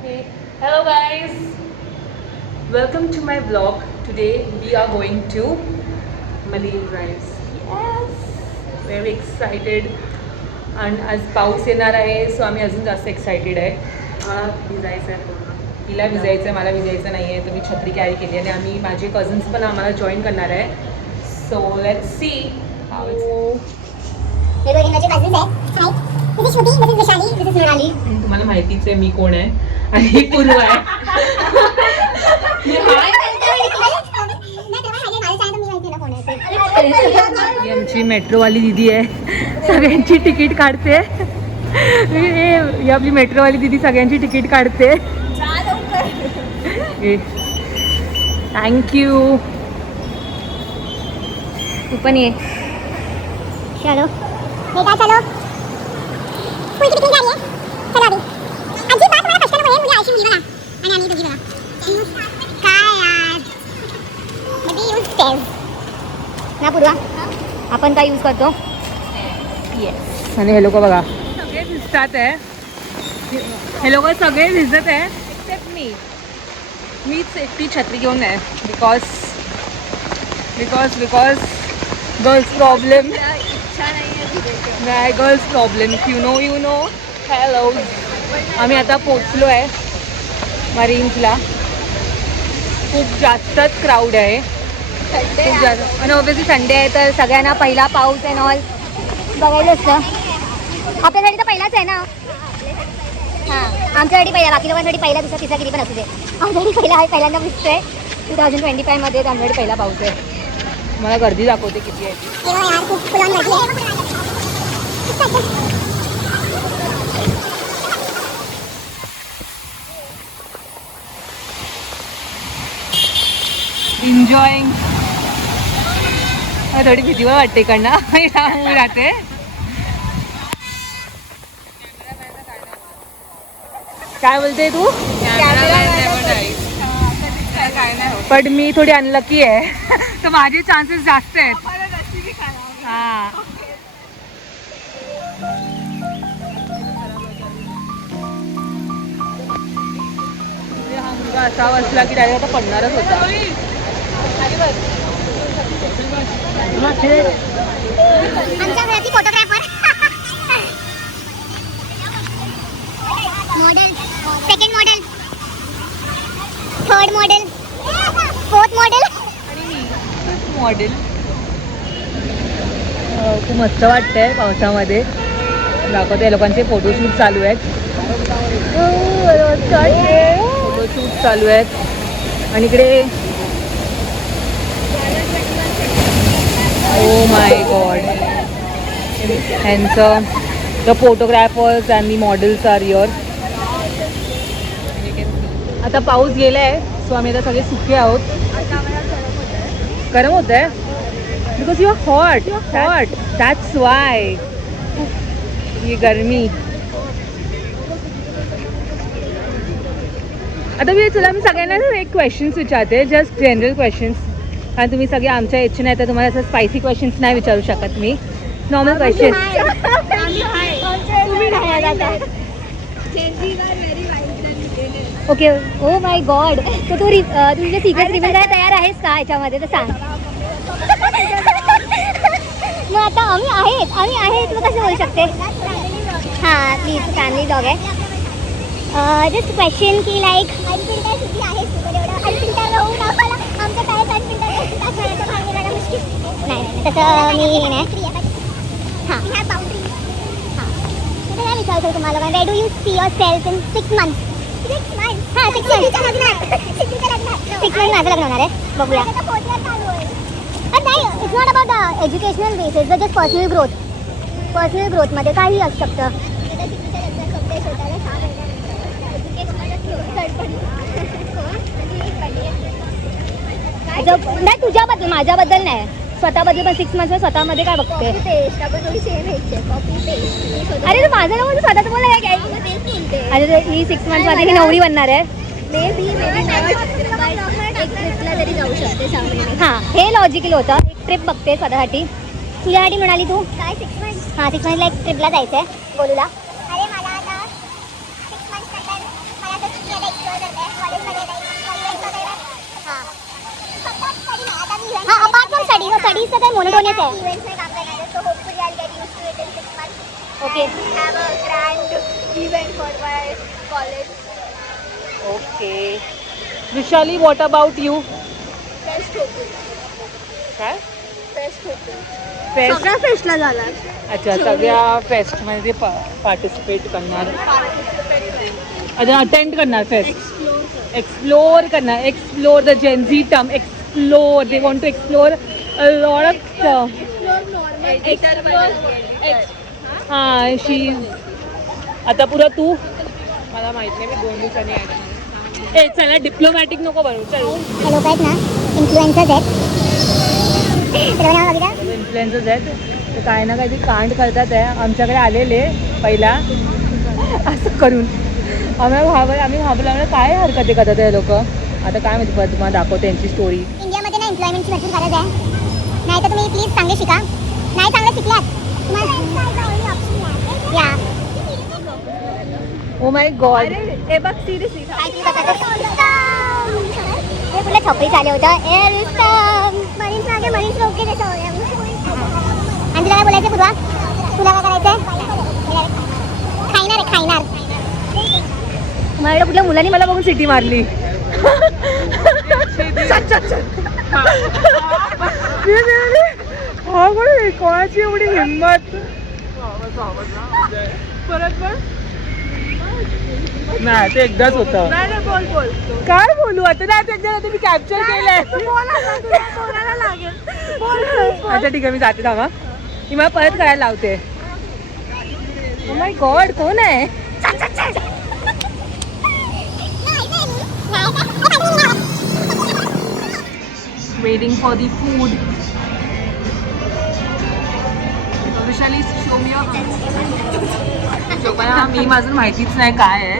Okay. Hello guys. Welcome to my vlog. Today we are going to Marine Drives. Yes. Very excited. आणि आज पाऊस येणार आहे so आम्ही अजून जास्त एक्सायटेड आहे. मला भिजायचं आहे पूर्ण. तिला भिजायचं आहे, मला भिजायचं नाही आहे, तर मी छत्री कॅरी केली आणि आम्ही माझे कझन्स पण आम्हाला जॉईन करणार आहे. सो लेट्स सी हाऊ तुम्हाला माहितीच आहे मी कोण आहे आणि ही पूर्व आहे. ही आमची मेट्रोवाली दीदी आहे, सगळ्यांची तिकीट काढते. ही आपली मेट्रोवाली दीदी सगळ्यांची तिकीट काढते. थँक्यू. तू पण ये. चलो बेटा चलो फुल की कितनी जा रही है चलो अभी अजी बात हमारा क्वेश्चन वो है मुझे आईसी मिली वाला आणि आम्ही दोघी बघा काय यार मध्ये यूज स्टेज ना पूर्वा आपण काय यूज करतो. येस. आणि हे लोक बघा सगळे भिजतात आहे. हे लोक सगळे भिजत आहे एक्सेप्ट मी. मीच एकटी छत्री घेऊन आहे बिकॉज गर्ल्स प्रॉब्लेम. नाही girls problem. You know. Hello. आम्ही आता पोचलो आहे मरीन्सला. खूप जास्तच क्राऊड आहे. खूप जास्त. आणि ऑब्वियसली संडे आहे तर सगळ्यांना पहिला पाऊस अँड ऑल बघायला असतं. आपल्यासाठी तर पहिलाच आहे ना. हां आमच्यासाठी पहिला, बाकी लोकांसाठी पहिला दुसरा तिसरा किती पण असू दे. आमच्यासाठी पहिला आहे, पहिल्यांदा दिसतोय 2025 मध्ये आमच्याकडे पहिला पाऊस आहे. मला गर्दी दाखवते किती आहे ती. एन्जॉईंग. थोडी भीती वाटते इकडनं मी राहते. काय बोलते तू. पण मी थोडी अनलकी आहे तर माझे चान्सेस जास्त आहेत. हां हा मुलगा असा असला की डायरेक्ट आता पडणारच होता. आमच्या घराची photographer model, second model, third model, fourth model model. खूप मस्त वाटतंय पावसामध्ये. दाखवते लोकांचे फोटोशूट चालू आहेत. फोटोशूट चालू आहेत आणि इकडे ओ माय गॉड ह्यांचं the photographers and the models are here. आता पाऊस गेला आहे सो आम्ही आता सगळे सुखे आहोत. गरम होत आहे because you are hot that's why. ये गरमी. आता चला मी सगळ्यांना एक क्वेश्चन्स विचारते, जस्ट जनरल क्वेश्चन्स. कारण तुम्ही सगळे आमच्या इच्छे नाही तर तुम्हाला असं स्पायसी क्वेश्चन्स नाही विचारू शकत मी. Normal question. Okay. Oh my god. तर तू तुझे सिक्रेट रिव्हील करायला तयार आहेस का याच्यामध्ये तर सांग. मग आता आम्ही आहेत मग कसं बोलू शकते. हां प्लीज फॅमिली ब्लॉग आहे. जस्ट क्वेश्चन की लाईक नाही तसं मी नाही. हां काय विचारतो तुम्हाला where do you see yourself in 6 months. 6 months. हां 6 months माझं लग्न होणार आहे. बघूया. नाही it's not about the educational basis the just personal ग्रोथमध्ये काही असू शकतं. नाही तुझ्याबद्दल, माझ्याबद्दल नाही, स्वतःबद्दल. पण 6 months स्वतःमध्ये काय बघते. अरे तू माझं नाव स्वतःच बोला काय. अरे ही 6 months मध्ये ही नवरी बनणार आहे. हां हे लॉजिकल होतं. एक ट्रिप बघते स्वतःसाठी. तुझ्यासाठी म्हणाली तू काय 6 months. हां 6 monthsला एक ट्रिपला जायचं आहे गोलूला. अरे मला आता 6 months नंतर मला स्टडीज तर मोनोटोनियस आहे. इव्हेंट्स मध्ये काम करणार आहे. So hopefully I get used to it in 6 months. Okay Have a grand event for my college. Okay. Vishali, what about you? Best होते. काय Best होते. फेस्ट? सगळ्या फेस्टला झाला. अच्छा, सगळ्या फेस्टमध्ये पार्टिसिपेट करणार, अच्छा अटेंड करणार फेस्ट, एक्सप्लोर करणार, explore the Gen Z term, explore, they want to explore a lot of stuff. हां शी. आता पुरा तू, मला माहित नाही, मी 2 दिवसांनी ए चला डिप्लोमॅटिक नको बनवू. चल हे लोक आहेत ना इन्फ्लुएन्सर्स आहेत. इन्फ्लुएन्सर्स आहेत, ते काय ना काहीतरी कांड करतात आहे. आमच्याकडे आलेले पहिला असं करून आम्ही घाबरलो, काय हरकती करतात हे लोक. आता काय माहिती, परत तुम्हाला दाखवते त्यांची स्टोरी. इंडियामध्ये ना एम्प्लॉयमेंटची भरपूर गरज आहे. नाही तर तुम्ही प्लीज चांगले शिका. नाही चांगलं शिकलात या ओ माय गॉड. हे बघ सिरियसली हे पुढे छपरी चालू होतं. ए रुस्तम मरीन्स मागे मरीन्स रोक के जैसा हो गया. आणि तुला काय बोलायचं पूर्वा? तुला काय करायचंय? खायणार आहे खायणार. माझ्या कुठल्या मुलांनी मला बघून सिटी मारली. कोणाची एवढी हिंमत. परत पण नाही, ते एकदाच होतं. काय बोलू आता, नाही त्याच्या मी कॅप्चर केलंय. अच्छा ठीक आहे, मी जाते थांबा. मी मला परत करायला लावते. ओ माय गॉड, कोण आहे? Waiting for the food. Vishali शो मी शोभा, मी माझं माहितीच नाही काय आहे.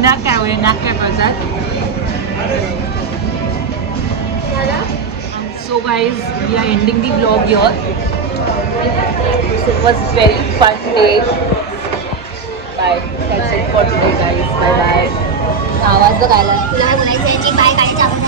नाक काय होईल, नाक काय करतात. So guys, we are ending the vlog here. It was very fun day. Bye. That's it for today guys. Bye bye. आवाज बघायला. तुला काय बोलायचं आहे? जी बाय काढायची आपण